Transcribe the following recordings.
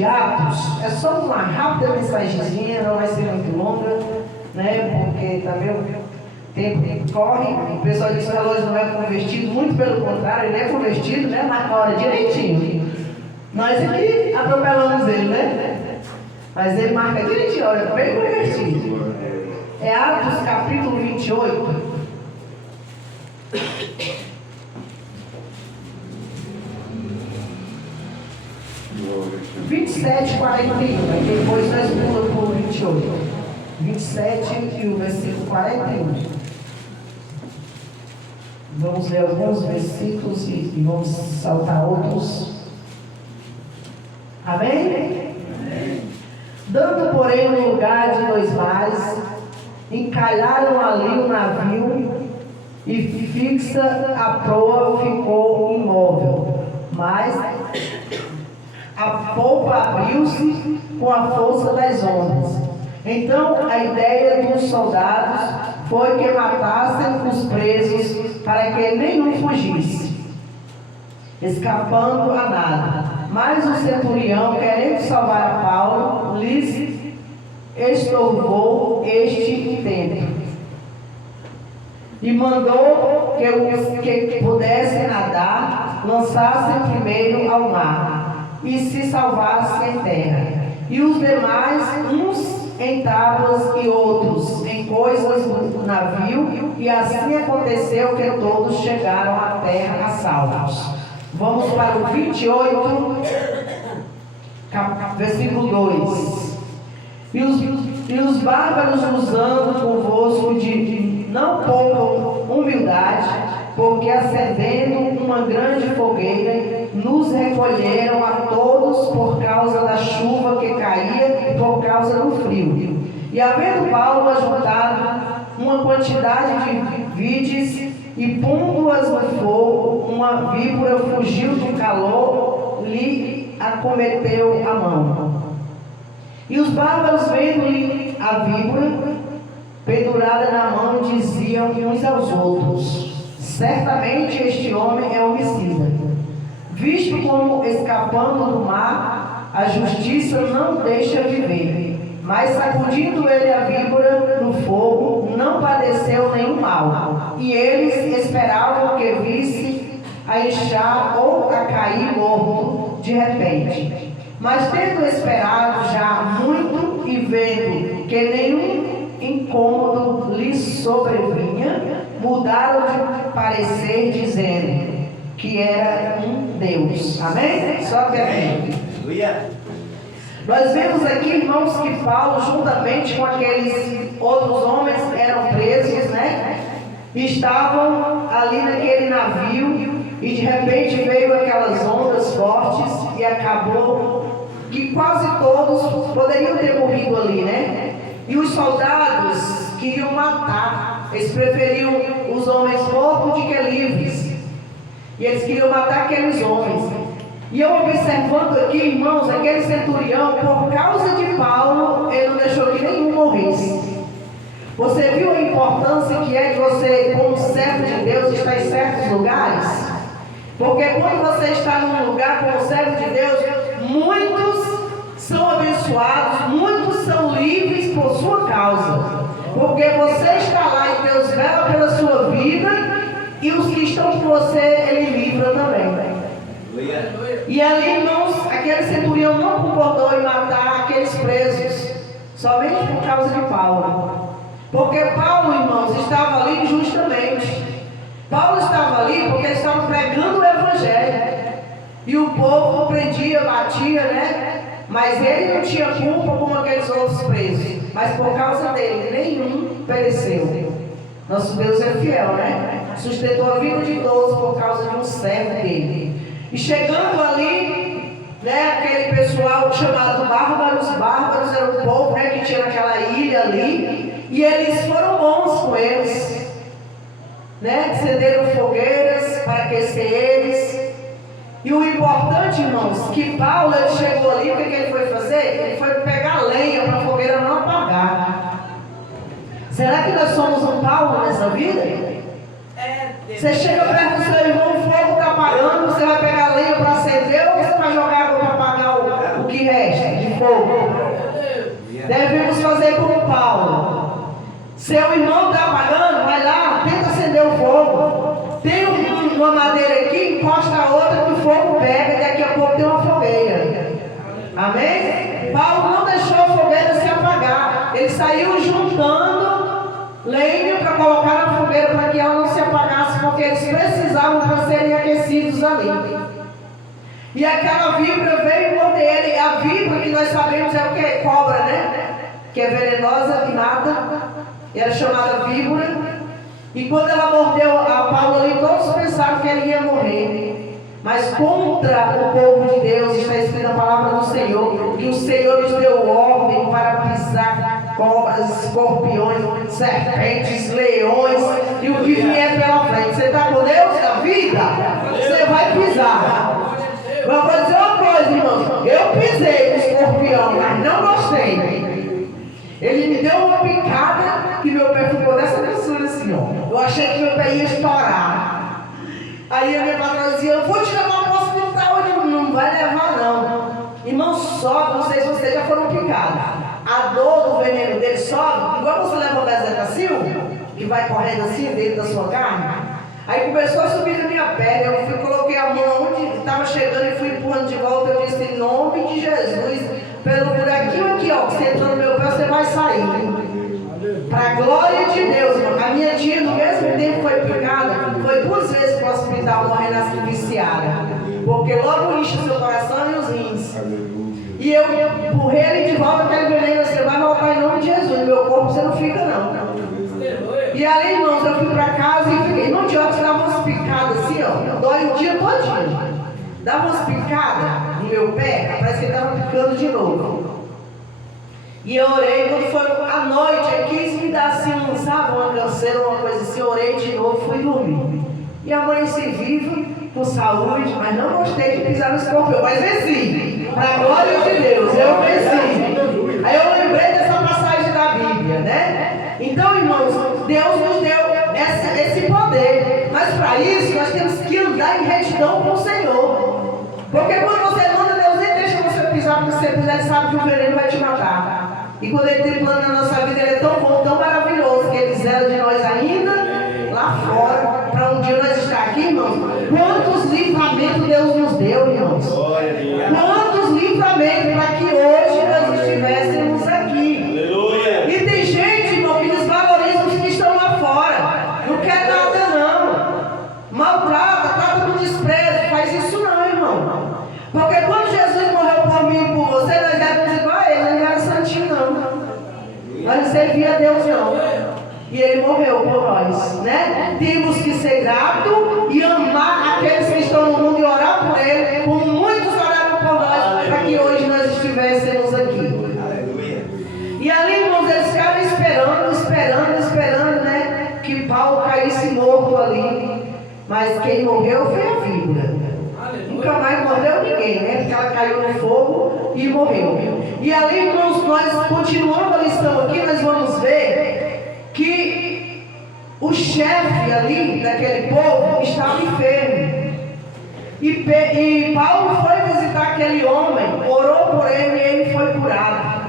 de Atos, é só uma rápida mensagenzinha, não vai ser muito longa, né? Porque também o tempo corre, o pessoal diz que o relógio não é convertido, muito pelo contrário, ele é convertido, né? Marca a hora direitinho. Nós aqui atropelamos ele, né? Mas ele marca direitinho, olha, bem convertido. É Atos capítulo 28. 27, 41, aí depois nós pulamos para o 28. 27 e o versículo 41. Vamos ler alguns versículos e vamos saltar outros. Amém? Amém. Dando, porém, um lugar de 2 mares, encalharam ali o navio e fixa a proa ficou imóvel. Mas a polpa abriu-se com a força das ondas. Então a ideia dos soldados foi que matassem os presos para que nenhum fugisse, escapando a nada. Mas o centurião, querendo salvar a Paulo, lhes estorvou este intento e mandou que os que pudessem nadar lançassem primeiro ao mar e se salvassem em terra, e os demais, uns em tábuas e outros em coisas do navio, e assim aconteceu que todos chegaram à terra a salvos. Vamos para o 28, versículo 2. E os bárbaros usando convosco de não pouca humildade, porque acendendo uma grande fogueira, nos recolheram a todos por causa da chuva que caía e por causa do frio. E havendo Paulo ajuntado uma quantidade de vides e pondo-as no fogo, uma víbora fugiu do calor, lhe acometeu a mão. E os bárbaros, vendo-lhe a víbora pendurada na mão, diziam uns aos outros: certamente este homem é homicida, visto como escapando do mar, a justiça não deixa viver. Mas sacudindo ele a víbora no fogo, não padeceu nenhum mal. E eles esperavam que visse a inchar ou a cair morto de repente. Mas tendo esperado já muito e vendo que nenhum incômodo lhes sobrevinha, mudaram de parecer, dizendo que era um Deus. Amém? Só que amém. Nós vemos aqui, irmãos, que Paulo, juntamente com aqueles outros homens que eram presos, né? Estavam ali naquele navio e de repente veio aquelas ondas fortes e acabou que quase todos poderiam ter morrido ali, né? E os soldados queriam matar, eles preferiam os homens mortos do que livres. E eles queriam matar aqueles homens. E eu observando aqui, irmãos, aquele centurião, por causa de Paulo, ele não deixou que nenhum morresse. Você viu a importância que é de você, como servo de Deus, estar em certos lugares? Porque quando você está num lugar como servo de Deus, muitos são abençoados, muitos são livres por sua causa. Porque você está lá e Deus vela pela sua vida, e os que estão com você, Ele livra também. E ali, irmãos, aquele centurião não concordou em matar aqueles presos, somente por causa de Paulo. Porque Paulo, irmãos, estava ali injustamente. Paulo estava ali porque ele estava pregando o Evangelho. E o povo prendia, batia, né? Mas ele não tinha culpa como aqueles outros presos. Mas por causa dele, nenhum pereceu. Nosso Deus é fiel, né? Sustentou a vida de todos por causa de um servo dele. E chegando ali, né, aquele pessoal chamado bárbaros era o povo, né, que tinha naquela ilha ali, e eles foram bons com eles, né, acenderam fogueiras para aquecer eles. E o importante, irmãos, que Paulo, ele chegou ali, o que ele foi fazer? Ele foi pegar lenha para a fogueira não apagar. Será que nós somos um Paulo nessa vida? Você chega perto do seu irmão, o fogo está apagando, você vai pegar lenha para acender ou você vai jogar água para apagar o que resta? fogo. Devemos fazer como Paulo. Seu irmão está apagando, vai lá, tenta acender o fogo. Tem uma madeira aqui, encosta a outra que o fogo pega e daqui a pouco tem uma fogueira. Amém? Paulo não deixou a fogueira se apagar. Ele saiu juntando lenha para colocar na fogueira para que ela não se apagasse, porque eles precisavam para serem aquecidos ali. E aquela víbora veio morder ele. A víbora, que nós sabemos é o que? Cobra, né? Que é venenosa e mata. Era chamada víbora. E quando ela mordeu a Paulo ali, todos pensaram que ele ia morrer. Mas contra o povo de Deus está escrita a palavra do Senhor, que o Senhor nos deu ordem para pisar cobras, escorpiões, serpentes, leões e o que vier pela frente. Você está com Deus na vida? Você vai pisar. Mas vou dizer uma coisa, irmãos. Eu pisei no escorpião, mas não gostei. Ele me deu uma picada que meu pé ficou dessa grossura assim, ó. Eu achei que meu pé ia estourar. Aí a minha patroa dizia, eu vou te levar para o hospital. Eu digo, não vai levar não. Irmão, sobe, não sei se vocês já foram picados. A dor do veneno dele sobe, igual você leva o Bezetacil, que vai correndo assim dentro da sua carne. Aí começou a subir na minha perna, eu coloquei a mão onde estava chegando e fui empurrando de volta. Eu disse, em nome de Jesus, pelo buraquinho aqui, ó, que você entrou no meu pé, você vai sair. Para a glória de Deus, a minha tia, no mesmo tempo foi picada, foi 2 vezes para o hospital morrendo assim viciada. Porque logo incha o seu coração e os rins. E eu empurrei ele de volta, aquele veneno, você vai voltar em nome de Jesus, no meu corpo você não fica não. E ali, irmãos, eu fui para casa e fiquei. Irmão Diogo, dava umas picadas assim, ó. Dói o dia todinho. Dava umas picadas no meu pé, parece que ele estava picando de novo. E eu orei, quando foi à noite, aí quis me dar assim, sabe, uma canseira, uma coisa assim. Eu orei de novo, fui dormir. E amanheci viva, com saúde, mas não gostei de pisar no escorpião. Mas venci, para a glória de Deus, eu venci. Aí eu lembrei dessa passagem da Bíblia, né? Então, irmãos, Deus nos deu esse poder. Mas para isso, nós temos que andar em retidão com o Senhor. Porque quando você anda, Deus nem deixa você pisar, porque se você pisar, Ele sabe que o veneno vai te matar. E quando Ele tem plano na nossa vida, Ele é tão bom, tão maravilhoso, que Ele zela de nós ainda lá fora, para um dia nós estar aqui, irmãos. Quantos livramentos Deus nos deu, irmãos? Quantos livramentos para que hoje nós estivéssemos aqui. E tem gente, irmão, que desvaloriza os que estão lá fora. Não quer nada não. Maltrata, trata com desprezo. Faz isso não, irmão. Porque quando Jesus morreu por mim e por você, nós éramos igual a Ele. Nós não éramos santinhos não. Nós não servia a Deus não. E Ele morreu por nós, né? Temos que ser gratos e amar aqueles que estão no mundo e orar por Ele, como muitos oraram por nós, para que hoje nós estivéssemos aqui. E ali, irmãos, eles ficaram esperando, né? Que Paulo caísse morto ali. Mas quem morreu foi a víbora. Nunca mais mordeu ninguém, né? Porque ela caiu no fogo e morreu. E ali, irmãos, nós continuando a lição aqui, nós vamos ver que o chefe ali daquele povo estava enfermo. E Paulo foi visitar aquele homem, orou por ele e ele foi curado.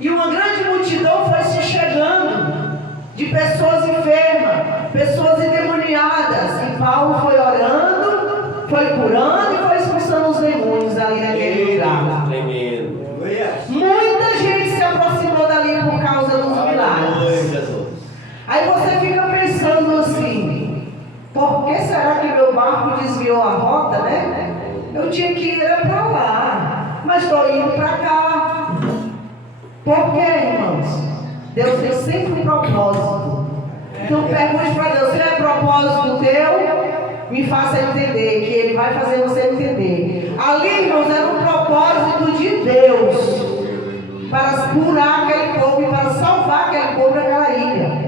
E uma grande multidão foi se chegando de pessoas enfermas, pessoas endemoniadas. E Paulo foi orando, foi curando e foi expulsando os demônios ali naquele lugar. Muita gente se aproximou dali por causa dos milagres. Aí você fica pensando assim, por que será que meu barco desviou a rota, né? Eu tinha que ir para lá, mas estou indo para cá. Por quê, irmãos? Deus tem sempre um propósito. Então pergunte para Deus, se é propósito teu, me faça entender, que Ele vai fazer você entender. Ali, irmãos, era um propósito de Deus para curar aquele povo e para salvar aquele povo daquela ilha.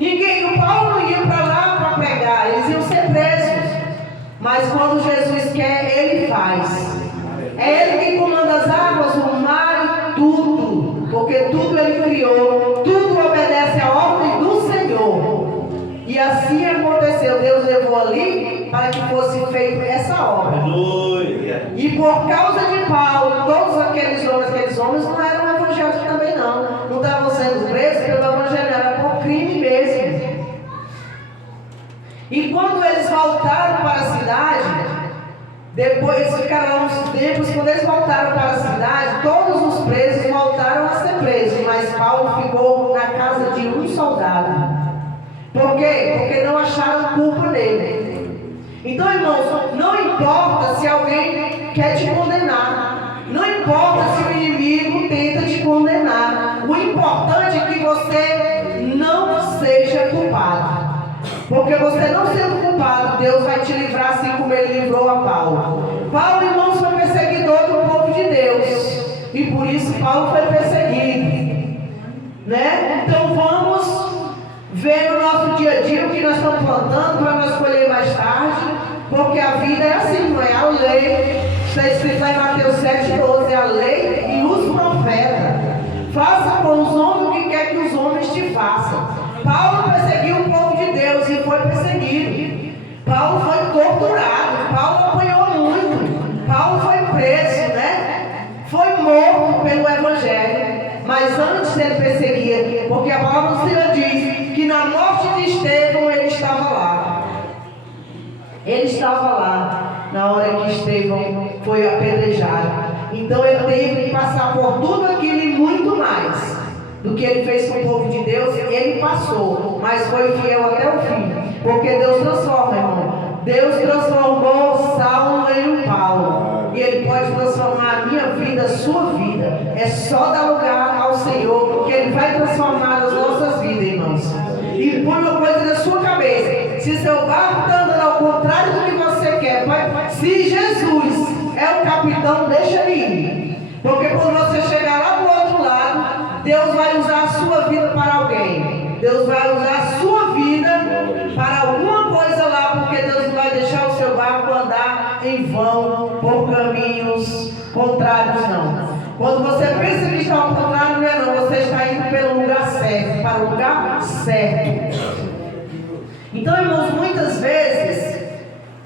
O Paulo não ia para lá para pregar, eles iam ser presos. Mas quando Jesus quer, Ele faz. É Ele quem comanda as águas, o mar e tudo. Porque tudo Ele criou, tudo obedece à ordem do Senhor. E assim aconteceu. Deus levou ali para que fosse feita essa obra. E por causa de Paulo, todos aqueles não estavam sendo presos pelo evangelho, era por crime mesmo. E quando eles voltaram para a cidade, depois ficaram lá uns tempos, quando eles voltaram para a cidade, todos os presos voltaram a ser presos, mas Paulo ficou na casa de um soldado. Por quê? Porque não acharam culpa nele. Então, irmãos, não importa se alguém quer te condenar, não importa se o inimigo tenta te condenar, o importante é que você não seja culpado. Porque você não sendo culpado, Deus vai te livrar assim como ele livrou a Paulo. Paulo, irmãos, foi perseguidor do povo de Deus. E por isso Paulo foi perseguido. Né? Então vamos ver no nosso dia a dia o que nós estamos plantando para nós colher mais tarde. Porque a vida é assim, não é? A lei. Está escrito lá em Mateus 7,12, a lei e os profetas. Faça com os homens o que quer que os homens te façam. Paulo perseguiu o povo de Deus e foi perseguido. Paulo foi torturado. Paulo apanhou muito. Paulo foi preso, né? Foi morto pelo evangelho. Mas antes ele perseguia, porque a palavra do Senhor diz que na morte de Estevão ele estava lá. Ele estava lá na hora que Estevão foi apedrejado. Então ele teve que passar por tudo aquilo e muito mais do que ele fez com o povo de Deus. Ele passou, mas foi fiel até o fim. Porque Deus transforma, irmão. Deus transformou Saulo em um Paulo. E Ele pode transformar a minha vida, a sua vida. É só dar lugar ao Senhor, que Ele vai transformar as nossas vidas, irmãos. E põe uma coisa na sua cabeça: se seu barco está andando ao contrário do que você quer, se Jesus é o capitão, deixa ele ir. Porque quando você chegar lá do outro lado, Deus vai usar a sua vida para alguém. Deus vai usar a sua vida para alguma coisa lá, porque Deus não vai deixar o seu barco andar em vão por caminhos contrários, não. Quando você pensa que está ao contrário, não é não. Você está indo pelo lugar certo, para o lugar certo. Então, irmãos, muitas vezes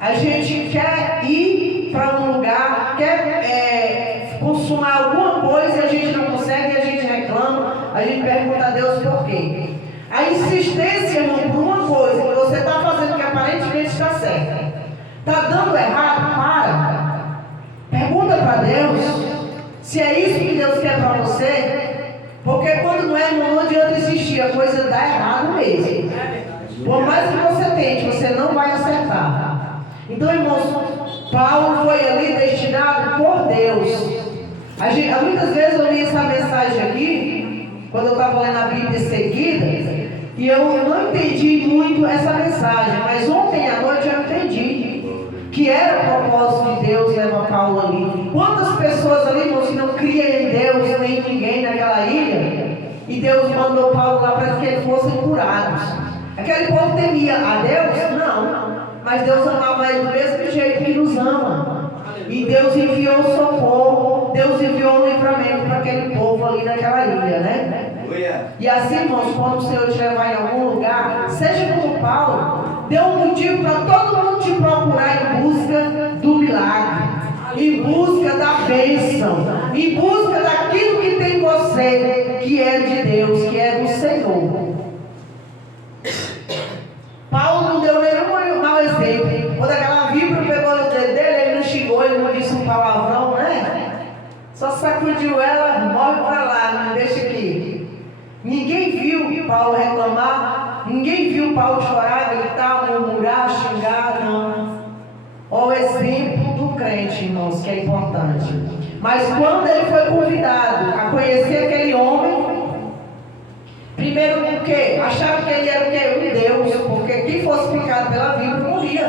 a gente quer ir para um lugar, quer consumar alguma coisa e a gente não consegue, a gente reclama, a gente pergunta a Deus por quê. A insistência, irmão, por uma coisa que você está fazendo que aparentemente está certa, está dando errado, para. Pergunta para Deus se é isso que Deus quer para você. Porque quando não é, irmão, não adianta insistir, a coisa dá errado mesmo. Por mais que você tente, você não vai acertar. Então, irmãos, Paulo foi ali destinado por Deus. Muitas vezes eu li essa mensagem aqui, quando eu estava lendo a Bíblia em seguida, e eu não entendi muito essa mensagem, mas ontem à noite eu entendi que era o propósito de Deus levar Paulo ali. Quantas pessoas ali, irmãos, que não criam em Deus nem em ninguém naquela ilha, e Deus mandou Paulo lá para que eles fossem curados. Aquele povo temia a Deus? Não, mas Deus amava ele do mesmo jeito que nos ama. E Deus enviou socorro, Deus enviou um livramento para aquele povo ali naquela ilha, né? E assim, irmãos, quando o Senhor te levar em algum lugar, seja como Paulo, dê um motivo para todo mundo te procurar em busca do milagre, em busca da bênção, em busca daquilo que tem em você, que é de Deus, que é do Senhor. Paulo não deu nenhum mau exemplo. Quando aquela víbora pegou no dedo dele, ele não xingou, ele não disse um palavrão, né? Só sacudiu ela, morre para lá, não deixa aqui. Ninguém viu Paulo reclamar, ninguém viu Paulo chorar, gritar, murmurar, xingar, não. Olha o exemplo do crente, irmãos, que é importante. Mas quando ele foi convidado a conhecer aquele homem, primeiro o quê? Acharam que ele era o quê? Um Deus, porque quem fosse picado pela víbora morria.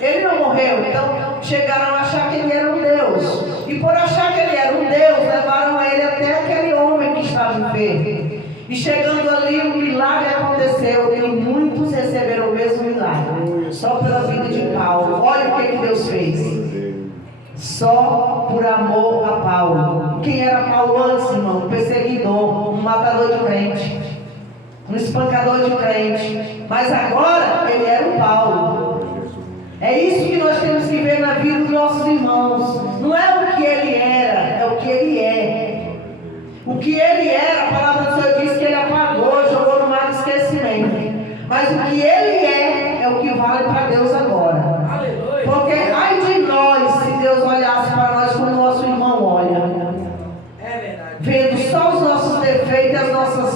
Ele não morreu, então chegaram a achar que ele era um Deus. E por achar que ele era um Deus, levaram ele até aquele homem que estava enfermo. E chegando ali, um milagre aconteceu, e muitos receberam o mesmo milagre, só pela vida de Paulo. Olha o que Deus fez. Só por amor a Paulo. Quem era Paulo antes, irmão? Um perseguidor, um matador de crente, um espancador de crente. Mas agora ele era o Paulo. É isso que nós temos que ver na vida dos nossos irmãos. Não é o que ele era, é o que ele é. O que ele era, a palavra do Senhor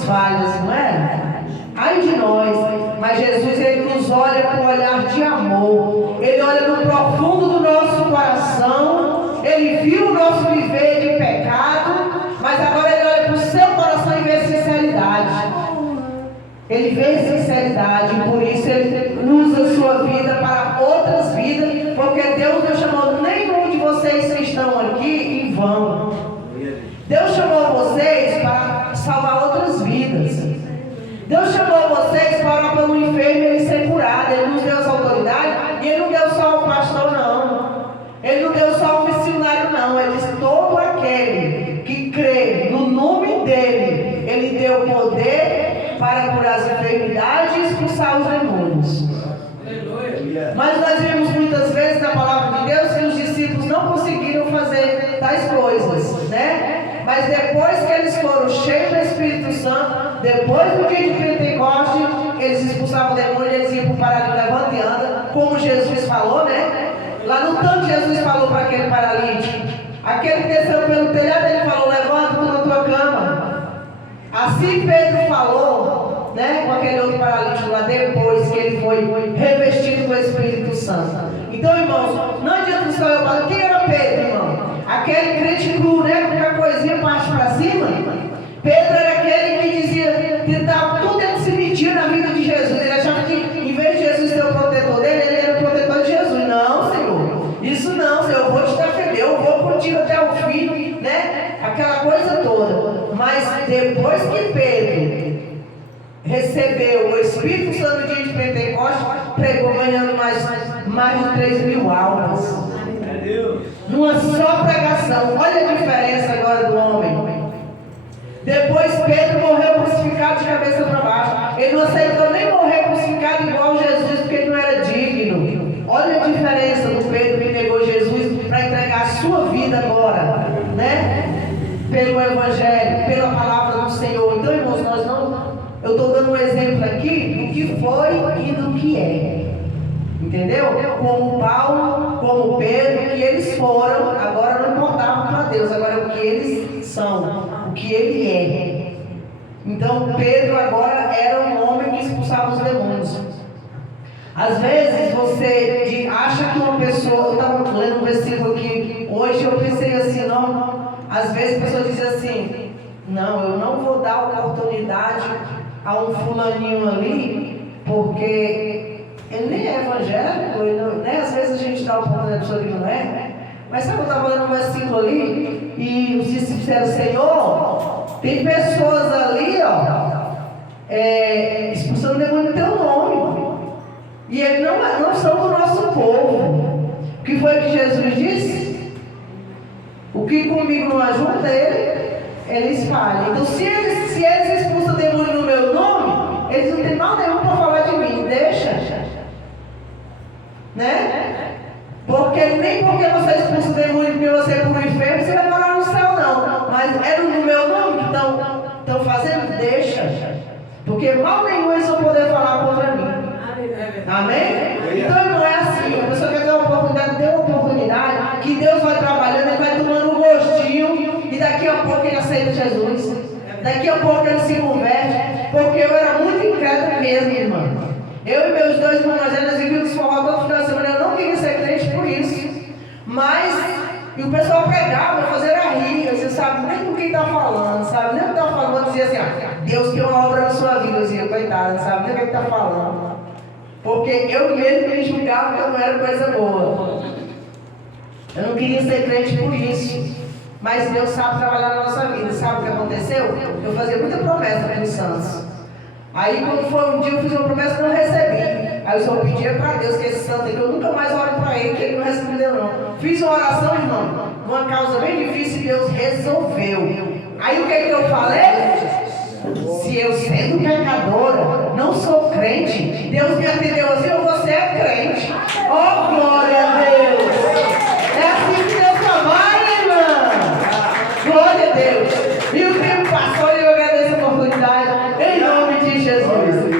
falhas, não é? Ai de nós, mas Jesus, ele nos olha com um olhar de amor, ele olha no profundo do nosso coração, ele viu o nosso viver de pecado, mas agora ele olha para o seu coração e vê sinceridade. Ele vê sinceridade, e por isso ele usa a sua vida para outras vidas, porque Deus não chamou nenhum de vocês que estão aqui em vão. Deus chamou vocês para salvar outras vidas. Deus chamou vocês para orar pelo enfermo e ele ser curado. Ele nos deu essa autoridade, e ele não deu só um pastor, não. Ele não deu só um missionário, não. Ele disse: todo aquele que crê no nome dele, ele deu poder para curar as enfermidades e expulsar os demônios. Mas nós vemos muitas vezes na palavra de Deus que os discípulos não conseguiram fazer tais coisas, né? Mas depois que eles foram cheios do Espírito Santo, depois do dia de Pentecoste, eles expulsavam o demônio e eles iam para o paralítico: levanta e anda, como Jesus falou, né? Lá no tanto Jesus falou para aquele paralítico, aquele que desceu pelo telhado, ele falou: levanta, tu na tua cama. Assim Pedro falou, né, com aquele outro paralítico lá, depois que ele foi revestido com o Espírito Santo. Então, irmãos, não adianta só eu falar: quem era Pedro, irmão? Aquele crente cru, né? Qualquer coisinha parte para cima. Pedro era aquele que dizia, tentava tudo, ele se metia na vida de Jesus. Ele achava que, em vez de Jesus ser o protetor dele, ele era o protetor de Jesus. Não, Senhor, isso não, Senhor, eu vou te defender, eu vou contigo até o fim, né? Aquela coisa toda. Mas depois que Pedro recebeu o Espírito Santo no dia de Pentecostes, pregou ganhando mais de 3.000 almas. Numa só pregação. Olha a diferença agora do homem. Depois Pedro morreu crucificado de cabeça para baixo. Ele não aceitou nem morrer crucificado igual Jesus, porque ele não era digno. Olha a diferença do Pedro que negou Jesus para entregar a sua vida agora, né? Pelo Evangelho, pela palavra do Senhor. Então, irmãos, nós não... Eu estou dando um exemplo aqui do que foi e do que é. Entendeu? Como Paulo, como Pedro, que eles foram, agora não importava para Deus, agora é o que eles são, o que ele é. Então Pedro agora era um homem que expulsava os demônios. Às vezes você acha que uma pessoa, eu estava lendo um versículo aqui, hoje eu pensei assim, não, às vezes a pessoa diz assim: não, eu não vou dar oportunidade a um fulaninho ali, porque ele nem é evangélico, né? Às vezes a gente dá oportunidade a pessoa que não é. Mas sabe, eu estava lendo um versículo ali, e os discípulos disseram: Senhor, tem pessoas ali, expulsando demônio no teu nome, e eles não são do nosso povo. O que foi que Jesus disse? O que comigo não ajuda, ele espalha. Então, se eles expulsam demônio no meu nome, eles não têm mal nenhum para falar de mim. Deixa. Né? Porque nem porque você expulsa o demônio porque você é por enfermo, você vai morar no céu, não. Mas é no meu nome que estão fazendo, deixa. Porque mal nenhum eles vão poder falar contra mim. Amém? Então, irmão, é assim: a pessoa quer ter uma oportunidade, dê uma oportunidade, que Deus vai trabalhando, ele vai tomando um gostinho, e daqui a pouco ele aceita Jesus. Daqui a pouco ele se converte, porque eu era muito incrédulo mesmo, irmão. Eu e meus dois irmãos mais velhos vivíamos forró todo final de semana. Eu não queria ser crente por isso. Mas, e o pessoal pegava, fazer a rir. Você sabe nem com quem está falando, sabe? Nem o que está falando, dizia assim: Deus tem uma obra na sua vida. Eu dizia: coitado, não sabe nem o que está falando. Porque eu mesmo me julgava que eu não era coisa boa. Eu não queria ser crente por isso. Mas Deus sabe trabalhar na nossa vida. Sabe o que aconteceu? Eu fazia muita promessa para os santos. Aí quando foi um dia eu fiz uma promessa que não recebi. Aí eu só pedia para Deus que esse santo aqui, eu nunca mais oro para ele, que ele não respondeu não. Fiz uma oração, irmão, uma causa bem difícil, e Deus resolveu. Aí o que eu falei? Se eu sendo pecadora, não sou crente, Deus me atendeu assim: você é crente. Oh, glória a Deus!